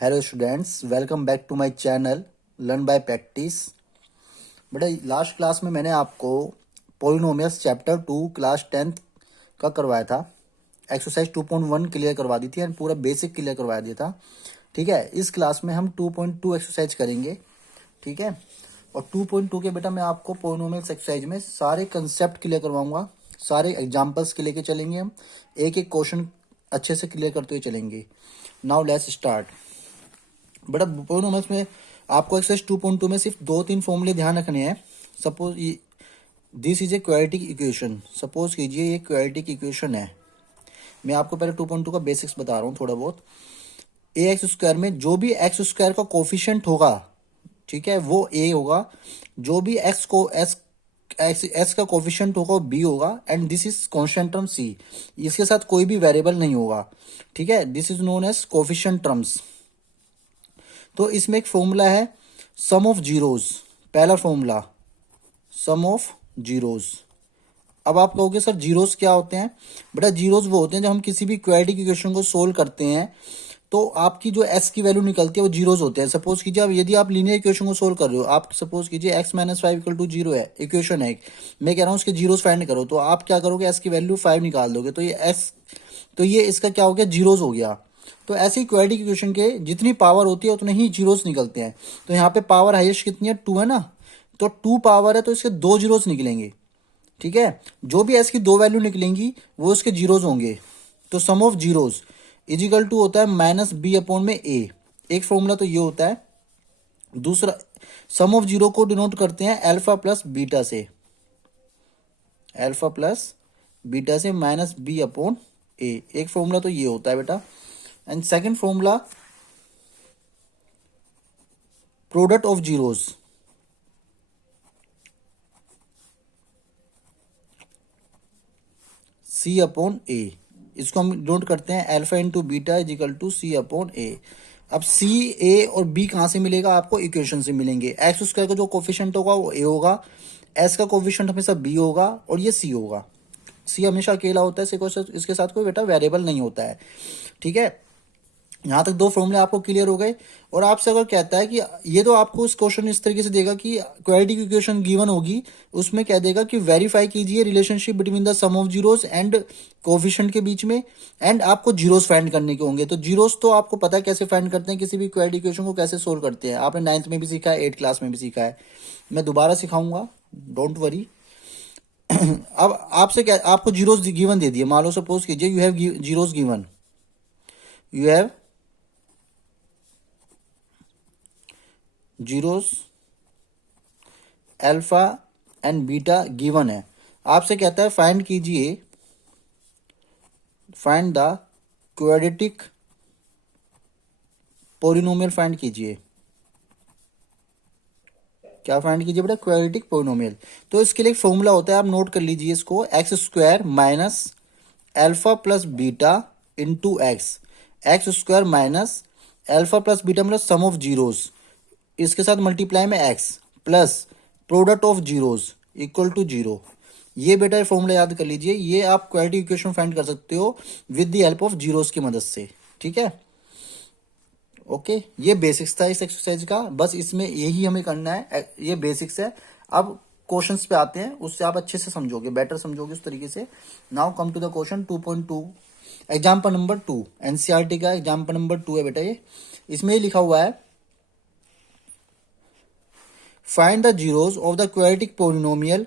Hello students, welcome back to my channel learn by practice. बेटा, last class में मैंने आपको पॉलिनोमियल्स चैप्टर 2 क्लास 10th का करवाया था। एक्सरसाइज 2.1 क्लियर करवा दी थी एंड पूरा बेसिक क्लियर करवा दिया था। ठीक है, इस क्लास में हम 2.2 एक्सरसाइज करेंगे। ठीक है, और 2.2 के बेटा मैं आपको पॉलिनोमियल्स एक्सरसाइज में सारे कंसेप्ट क्लियर करवाऊंगा, सारे एग्जाम्पल्स के लेके चलेंगे हम, एक एक क्वेश्चन अच्छे से क्लियर करते हुए चलेंगे। Now let's start. बट अब पॉलिनोमियल्स में आपको एक्सरसाइज 2.2 में सिर्फ 2-3 फॉर्मूले ध्यान रखने हैं। Suppose this is a quadratic equation. Suppose कीजिए ये क्वाड्रेटिक इक्वेशन है। मैं आपको पहले 2.2 का बेसिक्स बता रहा हूँ थोड़ा बहुत। ए एक्स स्क्वायर में जो भी एक्स स्क्वायर का कोफिशिएंट होगा, ठीक है, वो ए होगा। जो भी एक्स को एक्स का कोफिशिएंट होगा वो बी होगा। And this is constant term C. इसके साथ कोई भी वेरिएबल नहीं होगा। ठीक है, this is known as coefficient terms. तो इसमें एक फॉर्मूला है सम ऑफ जीरोज। पहला फॉर्मूला सम ऑफ जीरोज। अब आप कहोगे सर जीरोज क्या होते हैं? बेटा जीरोज वो होते हैं जब हम किसी भी क्वाड्रेटिक इक्वेशन को सोल्व करते हैं तो आपकी जो एक्स की वैल्यू निकलती है वो जीरोज होते हैं। सपोज कीजिए अब यदि आप लीनियर इक्वेशन को सोल्व कर रहे हो, आप सपोज कीजिए एक्स माइनस 5 इक्वल टू 0 है, इक्वेशन है। मैं कह रहा हूँ उसके जीरोज फाइंड करो, तो आप क्या करोगे, एक्स की वैल्यू 5 निकाल दोगे, तो ये इसका क्या हो गया, जीरोज हो गया। तो ऐसे ही क्वाड्रेटिक इक्वेशन के जितनी पावर होती है उतने ही जीरोस निकलते हैं। तो यहाँ पे पावर हाईएस्ट कितनी है, 2 है ना, तो 2 पावर है तो इसके 2 जीरोस निकलेंगे। ठीक है, जो भी एस की 2 वैल्यू निकलेंगी वो उसके जीरोस होंगे। तो सम ऑफ जीरोस इजिकल टू होता है माइनस बी अपॉन में ए। एक फॉर्मूला तो ये होता है। दूसरा, सम ऑफ जीरो को डिनोट करते हैं अल्फा प्लस बीटा से, अल्फा प्लस बीटा से माइनस बी अपॉन ए। एक फॉर्मूला तो ये होता है बेटा। And second formula product of zeros. C upon A. इसको हम नोट करते हैं alpha into beta is equal to C upon A. अब सी, ए और बी कहां से मिलेगा आपको, इक्वेशन से मिलेंगे। एक्स स्क्वायर का जो कोफिशिएंट होगा वो ए होगा, एस का कोफिशिएंट हमेशा बी होगा और ये सी होगा। सी हमेशा अकेला होता है, इसके साथ कोई बेटा वेरिएबल नहीं होता है। ठीक है, यहाँ तक 2 फॉर्मूले आपको क्लियर हो गए। और आपसे अगर कहता है कि ये तो आपको इस क्वेश्चन इस तरीके से देगा कि क्वाड्रेटिक इक्वेशन गिवन होगी, उसमें कह देगा कि वेरीफाई कीजिए relationship between the sum of zeros and coefficient के बीच में, एंड आपको जीरोस फाइंड करने के होंगे। तो जीरोस तो आपको पता है कैसे फाइंड करते हैं, किसी भी क्वाड्रेटिक इक्वेशन को कैसे सोल्व करते हैं, आपने 9th में भी सीखा है, 8th क्लास में भी सीखा है। मैं दोबारा सिखाऊंगा, डोंट वरी। अब आपसे क्या, आपको जीरोस गिवन दे दिए। मान लो सपोज कीजिए you have zeros given, you have zeros alpha and beta given है। आपसे कहता है फाइंड कीजिए, find the quadratic polynomial find कीजिए। क्या फाइंड कीजिए बेटा, क्वाड्रेटिक पॉलिनोमियल। तो इसके लिए एक फॉर्मूला होता है, आप नोट कर लीजिए इसको, x square minus alpha plus beta into x. X square minus alpha plus beta मतलब सम ऑफ जीरोस, इसके साथ मल्टीप्लाई में x plus product of zeros equal to 0। ये बेटा फॉर्मूला याद कर लीजिए, ये आप क्वाड्रेटिक इक्वेशन फाइंड कर सकते हो with the help of zeros की मदद से। ठीक है, ओके, ये बेसिक्स था इस एक्सरसाइज का, बस इसमें यही हमें करना है, ये बेसिक्स है। अब क्वेश्चंस पे आते हैं, उससे आप अच्छे से समझोगे, बेटर समझोगे उस तरीके से। Now come to the question 2.2, example number 2, NCERT का एग्जाम्पल नंबर 2 है बेटा ये। इसमें ये लिखा हुआ है find the zeros of the quadratic polynomial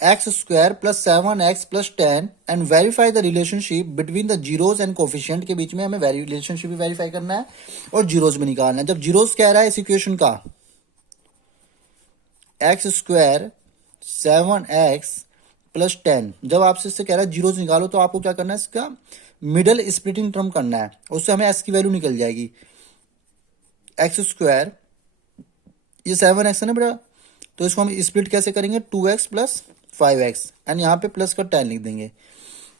x square plus 7x plus 10 and verify the relationship between the zeros and coefficient। के बीच में हमें रिलेशनशिप भी वेरीफाई करना है और जीरोस भी निकालना है। जब जीरोस कह रहा है इस इक्वेशन का एक्स स्क्वायर 7x प्लस 10, जब आपसे इससे कह रहा है जीरोस निकालो तो आपको क्या करना है, इसका मिडल स्प्लिटिंग टर्म करना है, उससे हमें एक्स की वैल्यू निकल जाएगी। एक्स स्क्वायर, ये 7x है ना बेटा, तो इसको हम स्प्लिट कैसे करेंगे, 2x प्लस 5x एंड यहाँ पे प्लस का 10 लिख देंगे।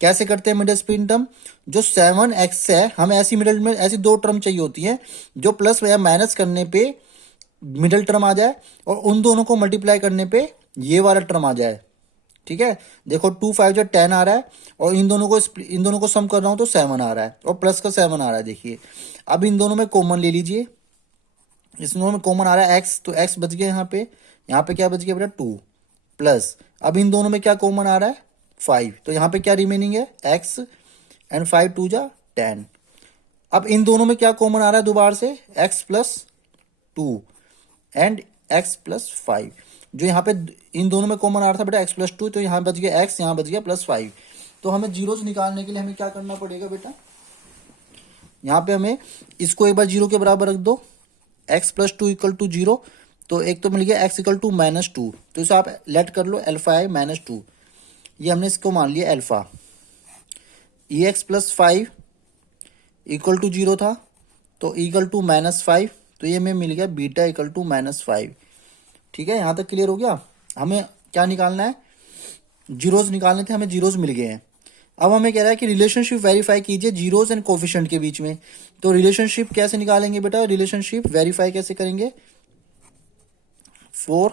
कैसे करते हैं मिडिल स्प्लिटिंग टर्म, जो 7x है हमें ऐसी मिडिल में ऐसी 2 टर्म चाहिए होती हैं जो प्लस या माइनस करने पे मिडिल टर्म आ जाए और उन दोनों को मल्टीप्लाई करने पे ये वाला टर्म आ जाए। ठीक है, देखो 2 5 10 आ रहा है, और इन दोनों को सम कर रहा हूं तो 7 आ रहा है, और प्लस का 7 आ रहा है। देखिए अब इन दोनों में कॉमन ले लीजिए, इस दोनों में कॉमन आ रहा है एक्स, तो एक्स बच गया यहाँ पे क्या बच गया बेटा 2, प्लस अब इन दोनों में क्या कॉमन आ रहा है 5, तो यहाँ पे क्या रिमेनिंग है एक्स, एंड 5 2 जा 10। अब इन दोनों में क्या कॉमन आ रहा है दोबारा से x+2 एंड x+5, जो यहाँ पे इन दोनों में कॉमन आ रहा था बेटा x+2, तो यहाँ बच गया x, यहाँ बच गया +5। तो हमें जीरोस निकालने के लिए हमें क्या करना पड़ेगा बेटा, यहाँ पे हमें इसको एक बार जीरो के बराबर रख दो, x+2 = 0, तो एक तो मिल गया x = -2, तो इसे आप लेट कर लो अल्फा है -2, ये हमने इसको मान लिया अल्फा। ex+5 = 0 था, तो = -5, तो ये हमें मिल गया बीटा = -5। ठीक है, यहाँ तक क्लियर हो गया। हमें क्या निकालना है, जीरोस निकालने थे, हमें जीरोस मिल गए हैं। अब हमें कह रहा है कि रिलेशनशिप वेरीफाई कीजिए जीरोस एंड कोफिशिएंट के बीच में। तो रिलेशनशिप कैसे निकालेंगे बेटा, रिलेशनशिप वेरीफाई कैसे करेंगे, फॉर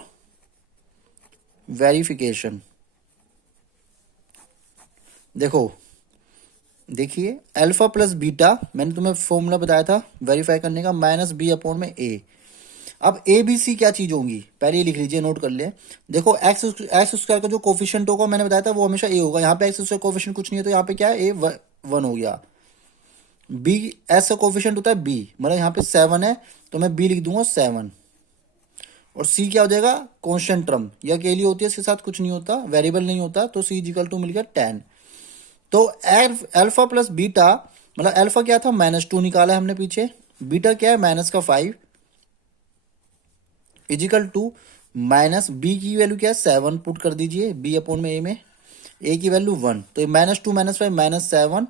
वेरिफिकेशन। देखो देखिए अल्फा प्लस बीटा, मैंने तुम्हें फॉर्मूला बताया था वेरीफाई करने का, -b/a। अब ए बी सी क्या चीज होंगी, पहले ये लिख लीजिए, नोट कर ले। देखो एक्स स्क्वायर का जो कोफिशिएंट होगा मैंने बताया था वो हमेशा ए होगा, यहाँ पे एक्स स्क्वायर कोफिशिएंट कुछ नहीं है, तो यहाँ पे क्या है a 1 हो गया। बी एस का कोफिशिएंट होता है बी, मतलब यहाँ पे 7 है, तो मैं बी लिख दूंगा 7। और सी क्या हो जाएगा, कॉन्स्टेंट टर्म, यह अकेली होती है, इसके साथ कुछ नहीं होता, वेरिएबल नहीं होता, तो सी = मिल गया 10। तो अल्फा प्लस बीटा, मतलब अल्फा क्या था -2 निकाला है हमने पीछे, बीटा क्या है -5, = माइनस बी की वैल्यू क्या है 7, पुट कर दीजिए b/a में, ए की वैल्यू 1, तो -2 -5 -7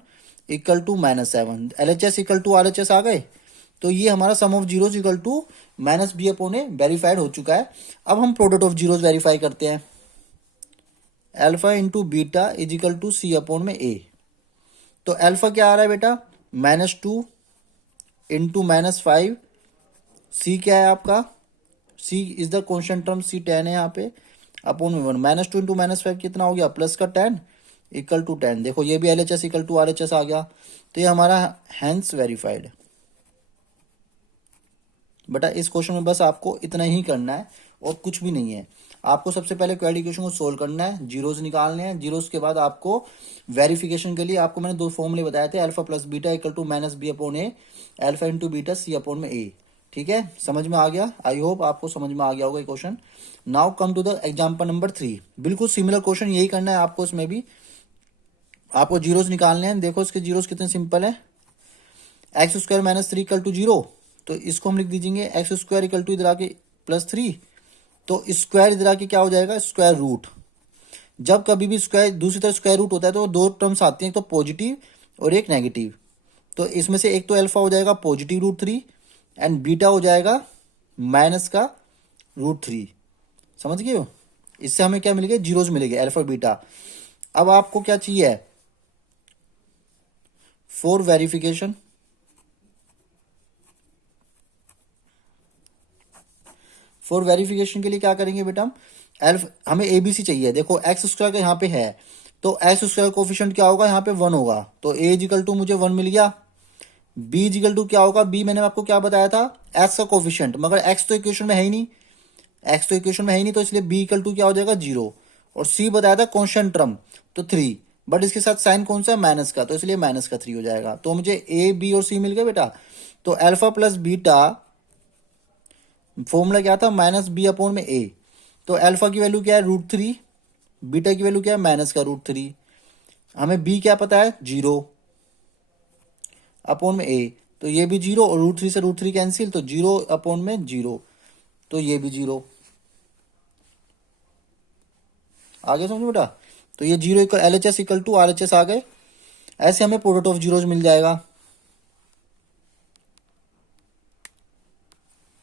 = -7, LHS = RHS आ गए। तो ये हमारा सम ऑफ जीरोस = -b/a वेरीफाइड हो चुका है। अब हम प्रोडक्ट ऑफ जीरोस वेरीफाई करते हैं, अल्फा इंटू बीटा = c/a। तो अल्फा क्या आ रहा है बेटा -2 इंटू -5, सी क्या है आपका, सी इज द कॉन्स्टेंट टर्म, सी 10 है यहाँ पे, अपॉन में 1, -2 इंटू -5 कितना हो गया, प्लस का 10 = 10। देखो ये भी LHS = RHS आ गया, तो ये हमारा हैंस वेरीफाइड। बेटा इस क्वेश्चन में बस आपको इतना ही करना है और कुछ भी नहीं है। आपको सबसे पहले क्वेरी इक्वेशन को सोल्व करना है, जीरोस निकालने हैं, जीरोस के बाद आपको वेरिफिकेशन के लिए आपको मैंने 2 फॉर्मूले बताए थे, alpha plus beta = -b/a, alpha into beta c/a। ठीक है, समझ में आ गया, आई होप आपको समझ में आ गया होगा ये question. Now come to the example number 3, बिल्कुल सिमिलर क्वेश्चन, यही करना है आपको, इसमें भी आपको जीरोस निकालने हैं। देखो इसके जीरोस कितने सिंपल है, x² - 3 = 0, तो इसको हम लिख दीजिए x² = इधर आके +3, तो स्क्वायर इधर आके क्या हो जाएगा, स्क्वायर रूट। जब कभी भी स्क्वायर दूसरी तरफ स्क्वायर रूट होता है तो 2 टर्म्स आती हैं, एक तो पॉजिटिव और एक नेगेटिव। तो इसमें से एक तो अल्फा हो जाएगा +√3 एंड बीटा हो जाएगा -√3। समझ गए हो, इससे हमें क्या मिलेगा, जीरोस मिलेंगे अल्फा बीटा। अब आपको क्या चाहिए, फॉर वेरिफिकेशन, फॉर वेरिफिकेशन के लिए क्या करेंगे बेटा, हम हमें एबीसी चाहिए। देखो x² का यहाँ पे है, तो x² कोफिशिएंट क्या होगा, यहाँ पे 1 होगा, तो a = मुझे 1 मिल गया। b = क्या होगा, b मैंने आपको क्या बताया था, x का कोफिशिएंट, मगर x तो इक्वेशन में है ही नहीं, x तो इक्वेशन में है ही नहीं, तो इसलिए b = क्या हो जाएगा 0। और c बताया था कॉन्स्टेंट टर्म, तो 3, बट इसके साथ साइन कौन सा है, माइनस का, तो इसलिए -3 हो जाएगा। तो मुझे a b और c मिल गया बेटा। तो अल्फा प्लस बीटा फॉर्मूला क्या था, -b/a। तो अल्फा की वैल्यू क्या है √3, बीटा की वैल्यू क्या है -√3, हमें b क्या पता है 0 अपॉन में a, तो ये भी 0, और √3 से √3 कैंसिल, तो 0 अपॉन में 0, तो ये भी 0। आगे समझो बेटा, तो ये 0 LHS = RHS आ गए। ऐसे हमें प्रोडक्ट ऑफ जीरोस मिल जाएगा,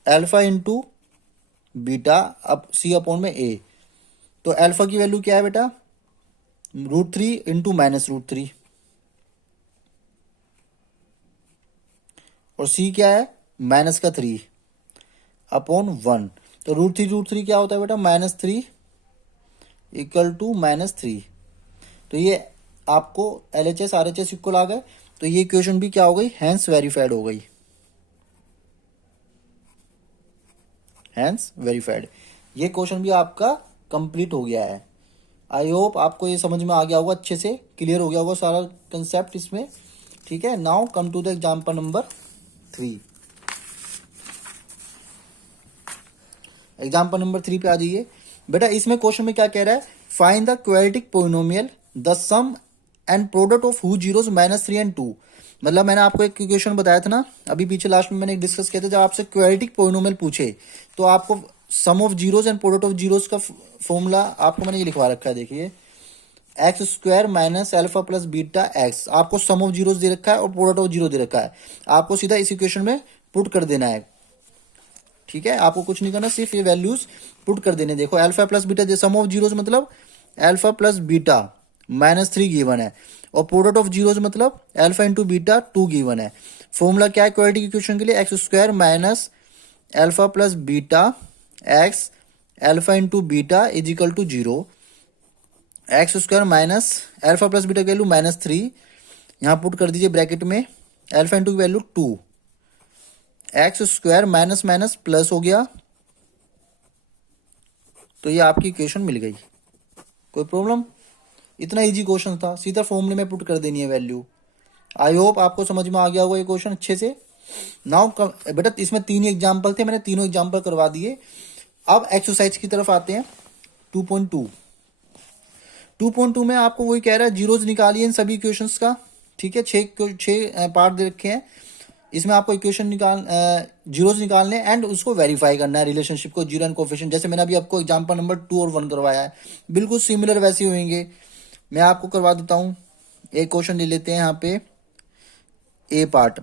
अल्फा इंटू बीटा अब c/a। तो अल्फा की वैल्यू क्या है बेटा, √3 इंटू -√3, और c क्या है -3 अपॉन 1, तो √3 क्या होता है बेटा -3 इक्वल टू -3। तो ये आपको LHS RHS इक्वल आ गए, तो ये इक्वेशन भी क्या हो गई, हैंस वेरीफाइड हो गई, हैंस वेरीफाइड। ये क्वेश्चन भी आपका कंप्लीट हो गया है। आई होप आपको ये समझ में आ गया होगा, अच्छे से क्लियर हो गया होगा सारा कंसेप्ट इसमें। ठीक है, now come to the example number 3। Example number 3 पे आ जाइए बेटा। इसमें क्वेश्चन में क्या कह रहा है, find the quadratic polynomial the sum and product of who zeros -3 and 2। मतलब मैंने आपको एक इक्वेशन बताया था ना अभी पीछे लास्ट में, मैंने डिस्कस किया था, जब आपसे क्वाड्रेटिक पोलिनोमियल पूछे तो आपको sum of zeros and product of zeros का फॉर्मूला आपको मैंने ये लिखवा रखा है, देखिए X square minus alpha plus beta X. आपको सम ऑफ जीरोस दे रखा है और प्रोडक्ट ऑफ जीरो दे रखा है, आपको सीधा इस इक्वेशन में पुट कर देना है। ठीक है, आपको कुछ नहीं करना, सिर्फ ये वैल्यूज पुट कर देने। देखो alpha plus beta, sum of zeros मतलब अल्फा प्लस बीटा -3 गिवन है, और प्रोडक्ट ऑफ जीरोस मतलब अल्फा इंटू बीटा 2 गिवन है। फॉर्मूला क्या है क्वाड्रेटिक इक्वेशन के लिए, x square minus alpha plus beta x alpha into beta is equal to 0। X square minus alpha plus beta की value -3, यहाँ पुट कर दीजिए ब्रैकेट में, अल्फा इंटू की value 2, x square minus minus plus हो गया, तो ये आपकी इक्वेशन मिल गई। कोई प्रॉब्लम, इतना इजी क्वेश्चन था, सीधा फॉर्मूले में पुट कर देनी है वैल्यू। आई होप आपको समझ में आ गया होगा ये क्वेश्चन अच्छे से। नाउ बेटा इसमें 3 ही एग्जाम्पल थे, मैंने तीनों एग्जाम्पल करवा दिए। अब एक्सरसाइज की तरफ आते हैं 2.2। 2.2 में आपको वही कह रहा है, जीरोज निकालिए इन सभी इक्वेशंस का। ठीक है, छह पार्ट दे रखे हैं, इसमें आपको इक्वेशन जीरोज निकालने एंड उसको वेरीफाई करना है, रिलेशनशिप को, जीरो एंड कोफिशिएंट। जैसे मैंने अभी आपको एग्जांपल नंबर 2 और 1 करवाया है, बिल्कुल सिमिलर वैसे ही होंगे। मैं आपको करवा देता हूं, एक क्वेश्चन ले लेते हैं यहाँ पे, A part,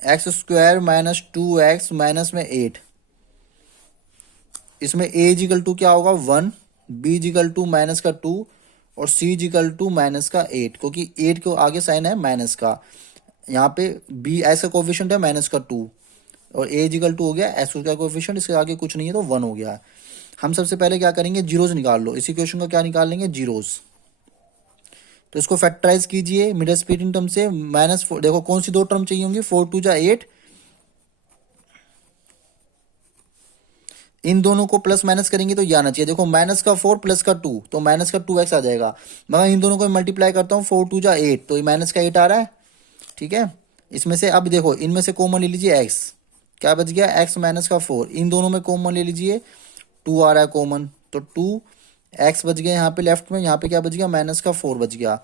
X square minus 2x minus में 8। इसमें a इजिकल टू क्या होगा 1, b इजिकल टू माइनस का 2 और c इजिकल टू माइनस का 8, क्योंकि 8 के आगे साइन है माइनस का। यहाँ पे b x का कोफिशिएंट है माइनस का 2 और a इजिकल टू हो गया x का कोफिशिएंट, इसके आगे कुछ नहीं है तो 1 हो गया। हम सबसे पहले क्या करेंगे, जीरोज निकाल लो। इस इक्वेशन का क्या निकाल लेंगे, जीरोज। तो इसको फैक्टराइज कीजिए मिडिल स्प्लिटिंग टर्म से, -4, देखो कौन सी दो टर्म चाहिए होंगी, 4 2 जा 8, इन दोनों को प्लस माइनस करेंगे तो ये आना चाहिए। देखो माइनस का 4 प्लस का 2 तो माइनस का 2x आ जाएगा, मगर इन दोनों को मल्टीप्लाई करता हूँ, 4 2 जा 8 तो ये माइनस का 8 आ रहा है। ठीक है, इसमें से अब देखो इनमें से कॉमन ले लीजिए x, क्या बच गया x माइनस का 4, इन दोनों में कॉमन ले लीजिए, 2 आ रहा है कॉमन, तो 2x बच गया यहाँ पे लेफ्ट में, यहाँ पे क्या बच गया, माइनस का 4 बच गया।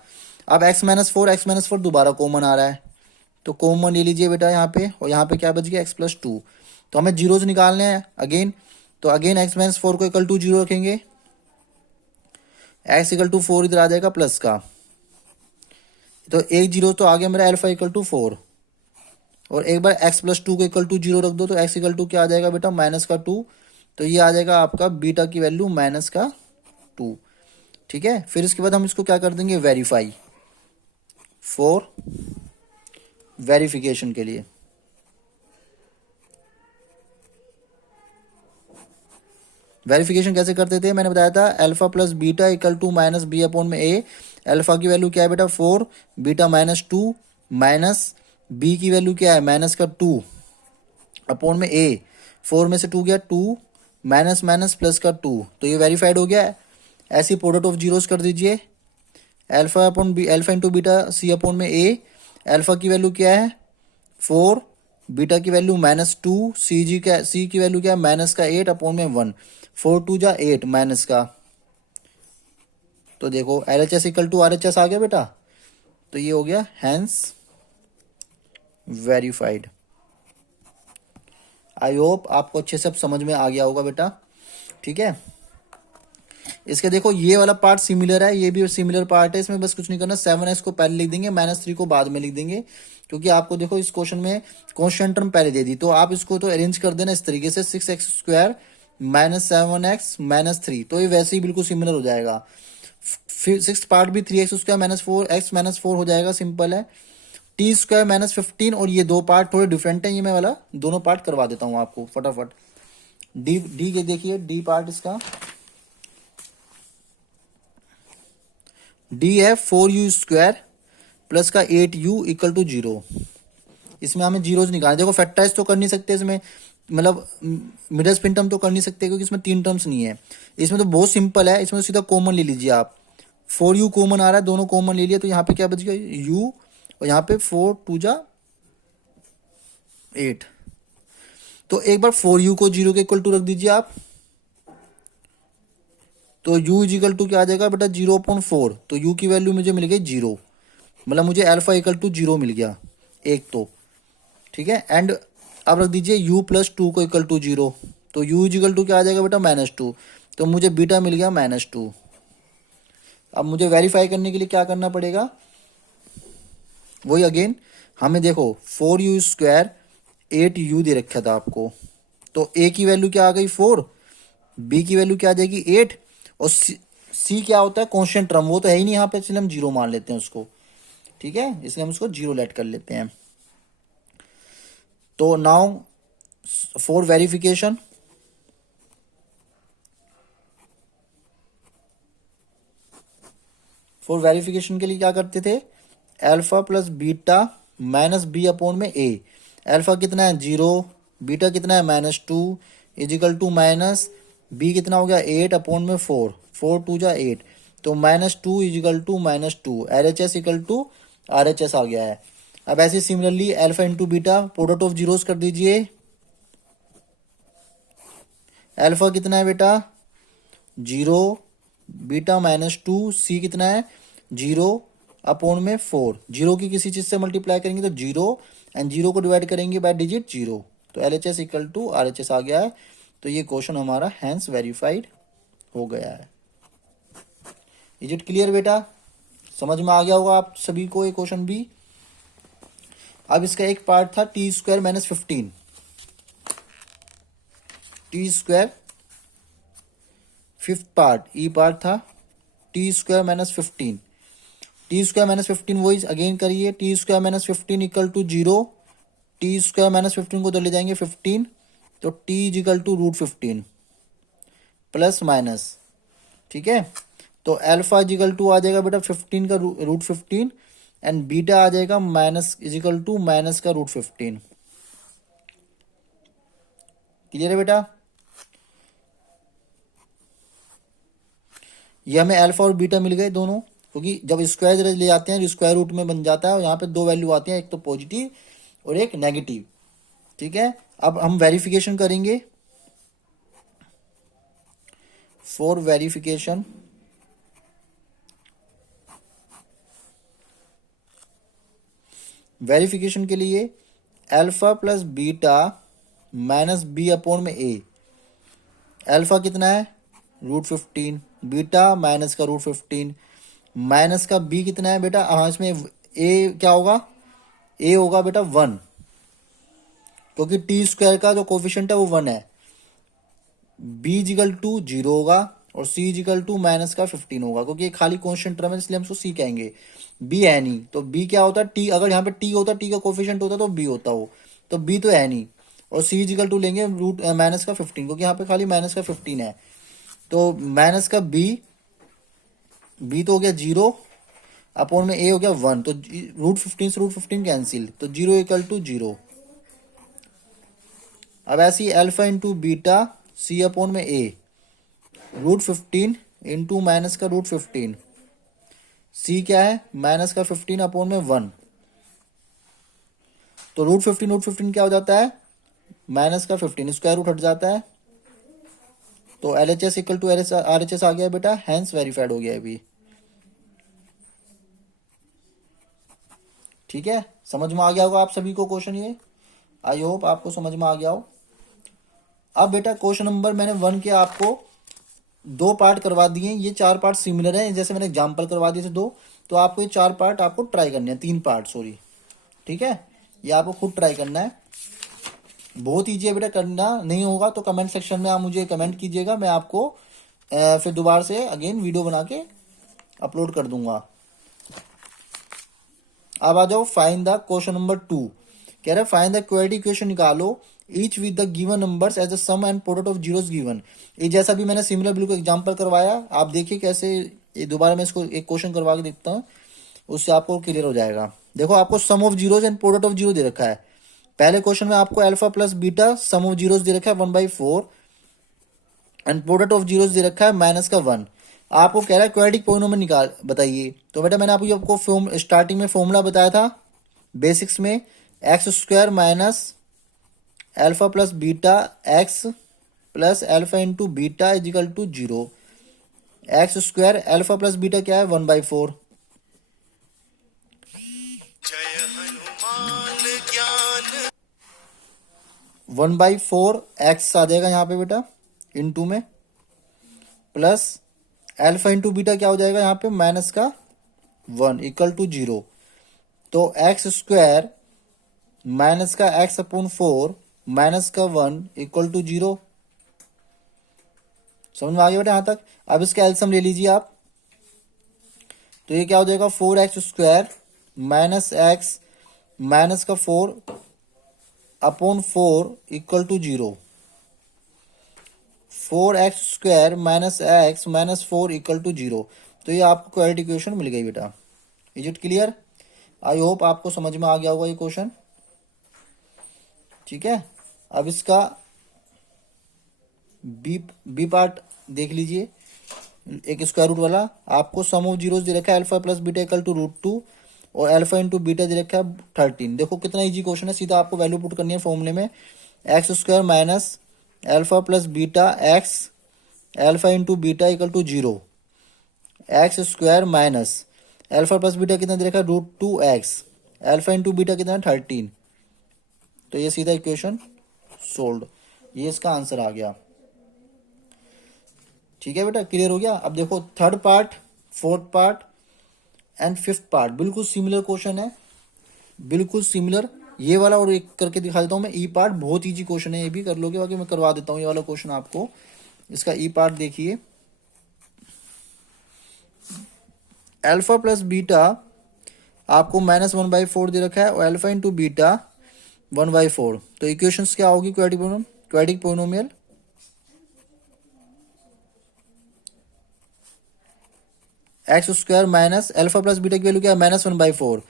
अब x माइनस 4 दोबारा कॉमन आ रहा है, तो कॉमन ले लीजिए बेटा यहाँ पे, और यहाँ पे क्या बच गया x प्लस 2। तो हमें जीरोज निकालने हैं अगेन, तो अगेन x माइनस 4 को इक्वल टू 0 रखेंगे, x इक्वल टू 4 इधर आ जाएगा प्लस का, तो एक जीरो तो आ गया मेरा अल्फा इक्वल टू 4, और एक बार x प्लस 2 को इक्वल टू 0 रख दो तो x इक्वल टू क्या आ जाएगा बेटा, माइनस का 2, तो ये आ जाएगा आपका बीटा की वैल्यू माइनस का 2। ठीक है, फिर इसके बाद हम इसको क्या कर देंगे, वेरीफाई, फॉर वेरिफिकेशन के लिए। वेरिफिकेशन कैसे करते थे, मैंने बताया था, alpha plus beta equal to minus B upon में ए। अल्फा की वैल्यू क्या है बेटा 4, बीटा -2, माइनस बी की वैल्यू क्या है माइनस का 2 अपॉन में ए, 4 में से 2 गया 2, माइनस माइनस प्लस का 2, तो ये वेरीफाइड हो गया है। ऐसी प्रोडक्ट ऑफ जीरोस कर दीजिए, alpha upon B, alpha into beta C upon में ए। अल्फा की वैल्यू क्या है 4, बीटा की वैल्यू -2, सी की वैल्यू क्या है माइनस का 8 अपॉन में 1, 4 2 जा 8 माइनस का, तो देखो LHS इक्वल टू RHS आ गया बेटा, तो ये हो गया हैंस वेरीफाइड। आई होप आपको अच्छे से अब समझ में आ गया होगा बेटा। ठीक है, इसके देखो ये वाला पार्ट सिमिलर है, ये भी सिमिलर पार्ट है, इसमें बस कुछ नहीं करना, 7x को पहले लिख देंगे, -3 को बाद में लिख देंगे, क्योंकि आपको देखो इस क्वेश्चन में कांस्टेंट टर्म पहले दे दी, तो आप इसको तो अरेंज कर देना इस तरीके से, 6x स्क्वायर -7x -3, तो ये वैसे ही बिल्कुल सिमिलर हो जाएगा। फिर 6 पार्ट भी 3x स्क्वायर -4x -4 हो जाएगा, सिंपल है। टी स्क्वायर -15, और ये दो पार्ट थोड़े डिफरेंट है, ये मैं वाला दोनों पार्ट करवा देता हूँ आपको फटाफट। डी के देखिए, डी पार्ट इसका डी है 4u² प्लस का 8u इक्वल टू 0। इसमें हमें जीरोज निकालना। देखो फैक्टराइज तो कर नहीं सकते इसमें, मतलब मिडल स्पिन टर्म तो कर नहीं सकते क्योंकि इसमें 3 टर्म्स नहीं है। इसमें तो बहुत सिंपल है, इसमें तो सीधा कॉमन ले लीजिए आप। 4u कॉमन आ रहा है, दोनों कॉमन ले लिया तो यहाँ पे क्या बच गया u, और यहाँ पे 4 2 जा 8। तो एक बार 4u को 0 के इक्वल टू रख दीजिए आप, तो u इजिकल टू क्या आ जाएगा बेटा 0/4। तो u की वैल्यू मुझे मिल गई 0, मतलब मुझे अल्फा इक्वल टू 0 मिल गया एक तो, ठीक है। एंड अब रख दीजिए u प्लस 2 को इक्वल टू 0, तो u इजिकल टू क्या आ जाएगा बेटा -2, तो मुझे बीटा मिल गया -2। अब मुझे वेरीफाई करने के लिए क्या करना पड़ेगा, वही अगेन हमें देखो 4u² 8u दे रखा था आपको, तो a की वैल्यू क्या आ गई 4, b की वैल्यू क्या आ जाएगी 8, और c क्या होता है कांस्टेंट टर्म, वो तो है ही नहीं यहाँ पे, इसलिए हम 0 मान लेते हैं उसको, ठीक है, इसलिए हम उसको 0 लेट कर लेते हैं। तो नाउ फॉर वेरिफिकेशन, के लिए क्या करते थे, alpha plus beta minus B upon में ए। अल्फा कितना है 0, बीटा कितना है -2 इजिकल टू माइनस बी कितना हो गया 8 अपॉन में 4, 4 2 जा 8, तो -2 equal to -2, RHS equal to RHS आ गया है। अब ऐसे similarly alpha into beta product of zeros कर दीजिए। अल्फा कितना है बेटा 0, बीटा -2, सी कितना है 0 अपॉन में 4, 0 की किसी चीज से मल्टीप्लाई करेंगे तो 0, एंड 0 को डिवाइड करेंगे बाय डिजिट 0, तो LHS इक्वल टू RHS आ गया है। तो ये क्वेश्चन हमारा हैंस वेरीफाइड हो गया है। इज इट क्लियर बेटा, समझ में आ गया होगा आप सभी को ये क्वेश्चन भी। अब इसका एक पार्ट था t² - 15, t², फिफ्थ पार्ट ई पार्ट था t² - 15, t² - 15 वही अगेन करिए, t² - 15 इक्वल टू 0, t² - 15 को तो ले जाएंगे 15, तो t equal to √15 plus minus, ठीक है। तो अल्फा इजिकल टू आ जाएगा बेटा 15 का √15, एंड बीटा आ जाएगा माइनस इजिकल टू माइनस का √15। क्लियर है बेटा, ये हमें अल्फा और बीटा मिल गए दोनों, क्योंकि जब स्क्वायर ले जाते हैं स्क्वायर रूट में बन जाता है, और यहाँ पे 2 वैल्यू आती हैं, एक तो पॉजिटिव और एक नेगेटिव, ठीक है। अब हम वेरिफिकेशन करेंगे। फॉर वेरिफिकेशन, वेरिफिकेशन के लिए alpha plus beta minus B upon में ए। अल्फा कितना है √15, बीटा माइनस का √15, माइनस का बी कितना है बेटा, हाँ इसमें ए क्या होगा, ए होगा बेटा 1, क्योंकि t² का जो कोफिशिएंट है वो 1 है। b इजिकल टू 0 होगा, और c इजिकल टू माइनस का 15 होगा, क्योंकि ये खाली कांस्टेंट टर्म है इसलिए हम उसको c कहेंगे, b है नहीं, तो b क्या होता है t, अगर यहाँ पे t होता, t का कोफिशिएंट होता तो b होता वो, तो b तो है नहीं, और c इजिकल टू लेंगे रूट माइनस का 15, क्योंकि यहाँ पे खाली माइनस का 15 है, तो माइनस का b तो हो गया 0 अपॉन में a हो गया 1, तो √15 से √15 कैंसिल, तो 0 इक्वल टू 0। अब ऐसी alpha into beta c upon में a, √15 इंटू माइनस का √15, c क्या है माइनस का 15 अपॉन में 1, तो √15 क्या हो जाता है माइनस का 15, स्क्वायर रूट हट जाता है, तो LHS इक्वल टू RHS आ गया बेटा, हैंस वेरीफाइड हो गया अभी, ठीक है। समझ में आ गया होगा आप सभी को क्वेश्चन, ये आई होप आपको समझ में आ गया हो। अब बेटा क्वेश्चन नंबर मैंने 1 के आपको 2 पार्ट करवा दिए, ये 4 पार्ट सिमिलर हैं, जैसे मैंने एग्जाम्पल करवा दिए थे 2, तो आपको ये 4 पार्ट आपको ट्राई करने हैं, 3 पार्ट सॉरी, ठीक है, ये आपको खुद ट्राई करना है, बहुत ईजी है बेटा, करना नहीं होगा तो कमेंट सेक्शन में आप मुझे कमेंट कीजिएगा, मैं आपको फिर दोबारा से अगेन वीडियो बना के अपलोड कर दूंगा। अब आ जाओ फाइंड द क्वेश्चन नंबर 2, कह रहा है फाइंड द क्वाड्रेटिक इक्वेशन निकालो each with the given numbers as the sum and product of zeros given. ये जैसा भी मैंने सिमिलर बिल्कुल एग्जांपल करवाया, आप देखिए कैसे ये दोबारा मैं इसको एक क्वेश्चन करवा के देखता हूँ, उससे आपको क्लियर हो जाएगा। देखो आपको sum of zeros and product of zero दे रखा है। पहले क्वेश्चन में आपको alpha plus beta sum of zeros दे रखा है 1/4 एंड प्रोडक्ट ऑफ जीरोज दे रखा है -1। आपको कह रहा है क्वाड्रेटिक पॉलिनोमियल निकाल बताइए। तो बेटा मैंने आपको स्टार्टिंग में फॉर्मूला बताया था बेसिक्स में, x square minus alpha plus beta x plus alpha into beta equal to 0। X square alpha plus beta क्या है 1/4। 1/4 एक्स आ जाएगा यहाँ पे बेटा इंटू में, प्लस अल्फा इंटू बीटा क्या हो जाएगा यहाँ पे -1 इक्वल टू 0। तो एक्स स्क्वायर माइनस का एक्स अपॉन 4 -1 इक्वल टू 0। समझ में आ गया बेटा यहाँ तक। अब इसका एलसीएम ले लीजिए आप, तो ये क्या हो जाएगा 4x square minus x minus का 4 upon 4 equal to 0। 4x square minus x minus 4 equal to 0। तो ये आपको क्वाड्रेटिक इक्वेशन मिल गई बेटा। Is it clear? I hope आपको समझ में आ गया होगा ये क्वेश्चन। ठीक है, अब इसका बी पार्ट देख लीजिए, एक स्क्वायर रूट वाला। आपको सम ऑफ जीरोस दे रखा है alpha plus beta equal to √2 और अल्फा इंटू बीटा दे रखा है 13। देखो कितना इजी क्वेश्चन है, सीधा आपको वैल्यू पुट करनी है फॉर्मूले में। X square minus alpha plus beta x alpha into beta equal to 0। X square minus alpha plus beta कितना दे रखा है √2x, अल्फा इंटू बीटा कितना है 13। तो ये सीधा इक्वेशन सोल्ड, ये इसका आंसर आ गया। ठीक है बेटा, क्लियर हो गया। अब देखो third part, fourth part and fifth part बिल्कुल सिमिलर क्वेश्चन है, बिल्कुल सिमिलर। ये वाला और एक करके दिखा देता हूँ मैं। ई पार्ट बहुत इजी क्वेश्चन है, ये भी कर लोगे, बाकी मैं करवा देता हूँ ये वाला क्वेश्चन आपको। इसका ई पार्ट देखिए, अल्फा प्लस बीटा आपको -1/4 दे रखा है और अल्फा इंटू बीटा 1/4। तो इक्वेशंस क्या होगी quadratic polynomial? X square minus alpha plus beta की वैल्यू क्या है -1/4।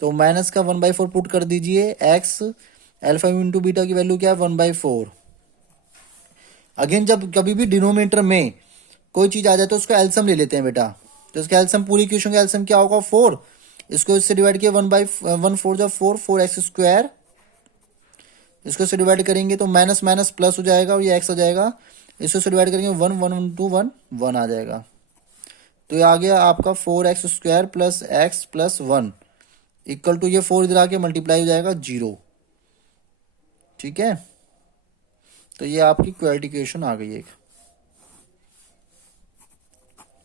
तो माइनस का 1/4 पुट कर दीजिए। एक्स अल्फा इंटू बीटा की वैल्यू क्या है 1/4। अगेन जब कभी भी डिनोमिनेटर में कोई चीज आ जाए तो उसका एलसीएम ले लेते हैं बेटा। तो इसका एलसीएम, पूरी इक्वेशन का एलसीएम क्या होगा 4। इसको इससे डिवाइड किया 1/4 जब 4x स्क्वायर, इसको इससे डिवाइड करेंगे तो माइनस माइनस प्लस हो जाएगा और ये एक्स आ जाएगा। इसको इससे डिवाइड करेंगे 1 1 इंटू 1 1 आ जाएगा। तो ये आ गया आपका 4x square plus x plus 1 equal to, ये 4 इधर आके मल्टीप्लाई हो जाएगा 0। ठीक है, तो ये आपकी क्वाड्रेटिक इक्वेशन आ गई एक।